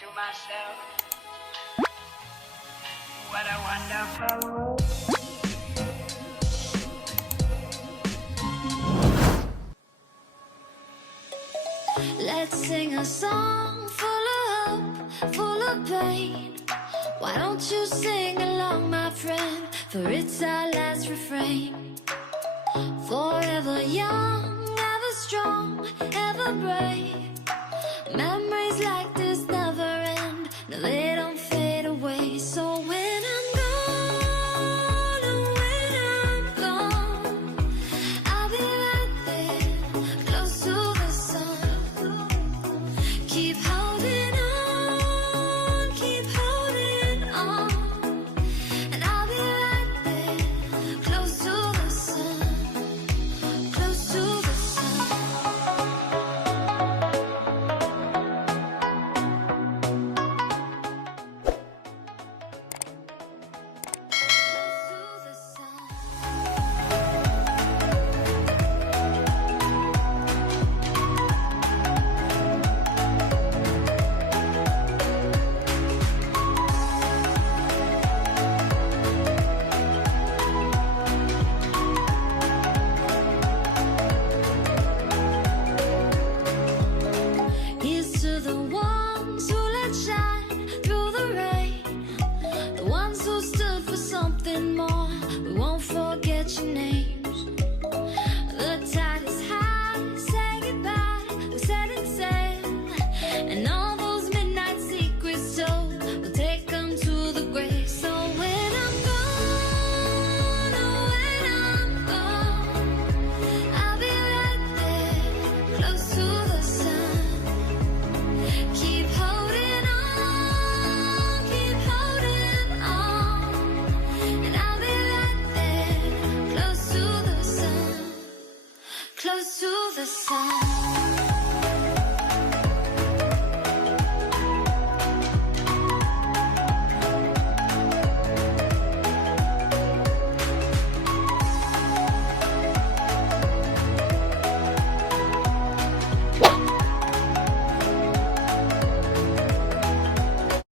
to myself, what a wonderful world. Let's sing a song full of hope, full of pain. Why don't you sing along, my friend, for it's our last refrain. Forever young, ever strong, ever brave.